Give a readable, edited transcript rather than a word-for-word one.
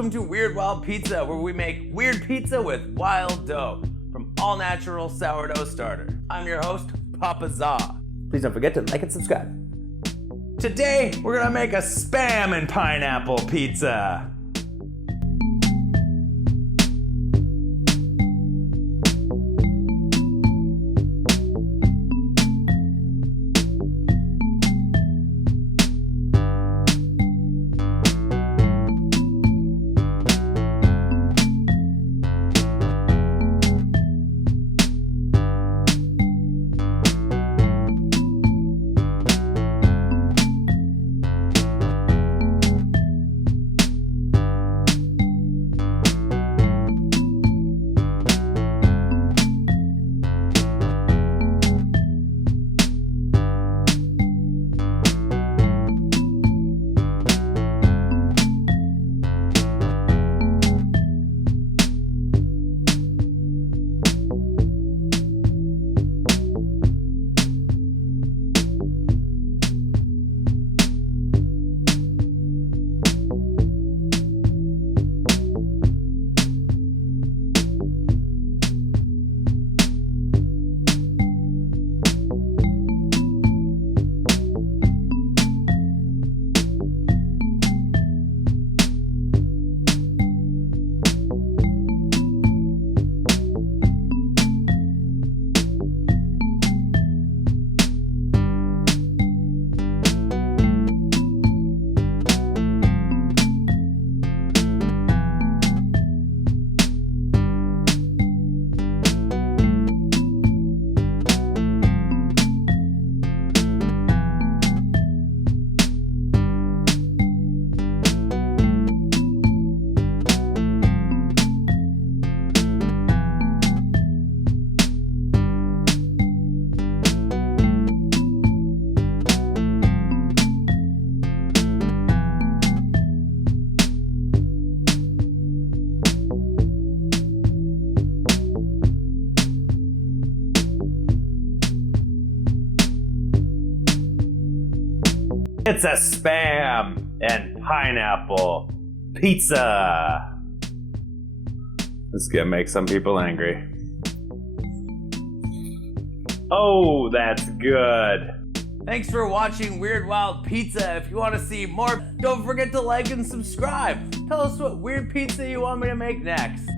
Welcome to Weird Wild Pizza, where we make weird pizza with wild dough from all natural sourdough starter. I'm your host, Papa Za. Please don't forget to like and subscribe. Today, we're gonna make a Spam and pineapple pizza. It's a Spam and pineapple pizza. This is gonna make some people angry. Oh, that's good. Thanks for watching Weird Wild Pizza. If you want to see more, don't forget to like and subscribe. Tell us what weird pizza you want me to make next.